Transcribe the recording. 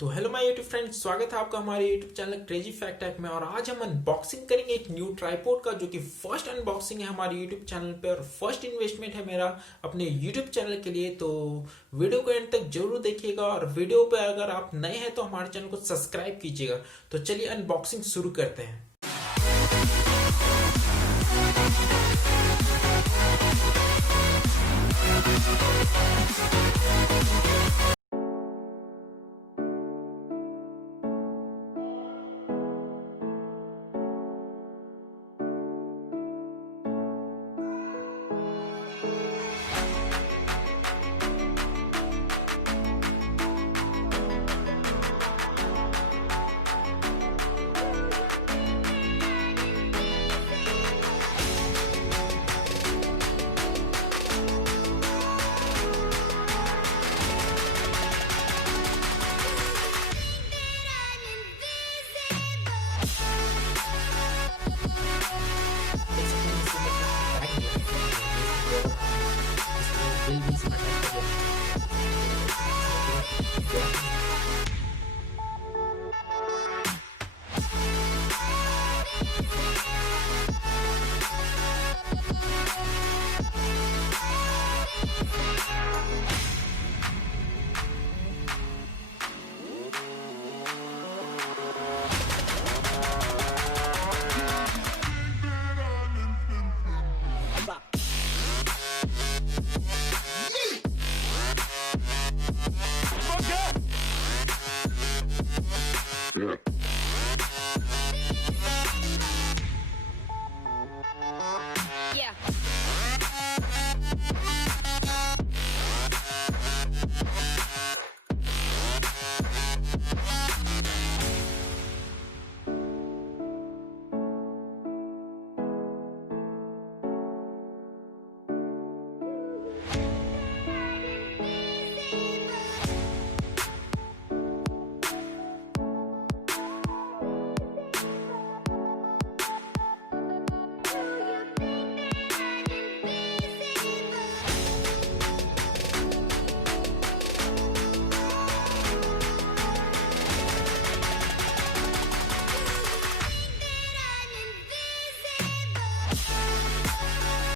तो hello my YouTube friends, स्वागत है आपका हमारे यूट्यूब चैनल क्रेजी फैक्ट टैक में। और आज हम अनबॉक्सिंग करेंगे एक न्यू ट्राइपॉड का, जो कि फर्स्ट अनबॉक्सिंग है हमारे यूट्यूब चैनल पे और फर्स्ट इन्वेस्टमेंट है मेरा अपने यूट्यूब चैनल के लिए। तो वीडियो को एंड तक जरूर देखिएगा और वीडियो पे अगर आप नए हैं तो हमारे चैनल को सब्सक्राइब कीजिएगा। तो चलिए अनबॉक्सिंग शुरू करते हैं। बिल भी इसमें अटैच हो गया। Yeah.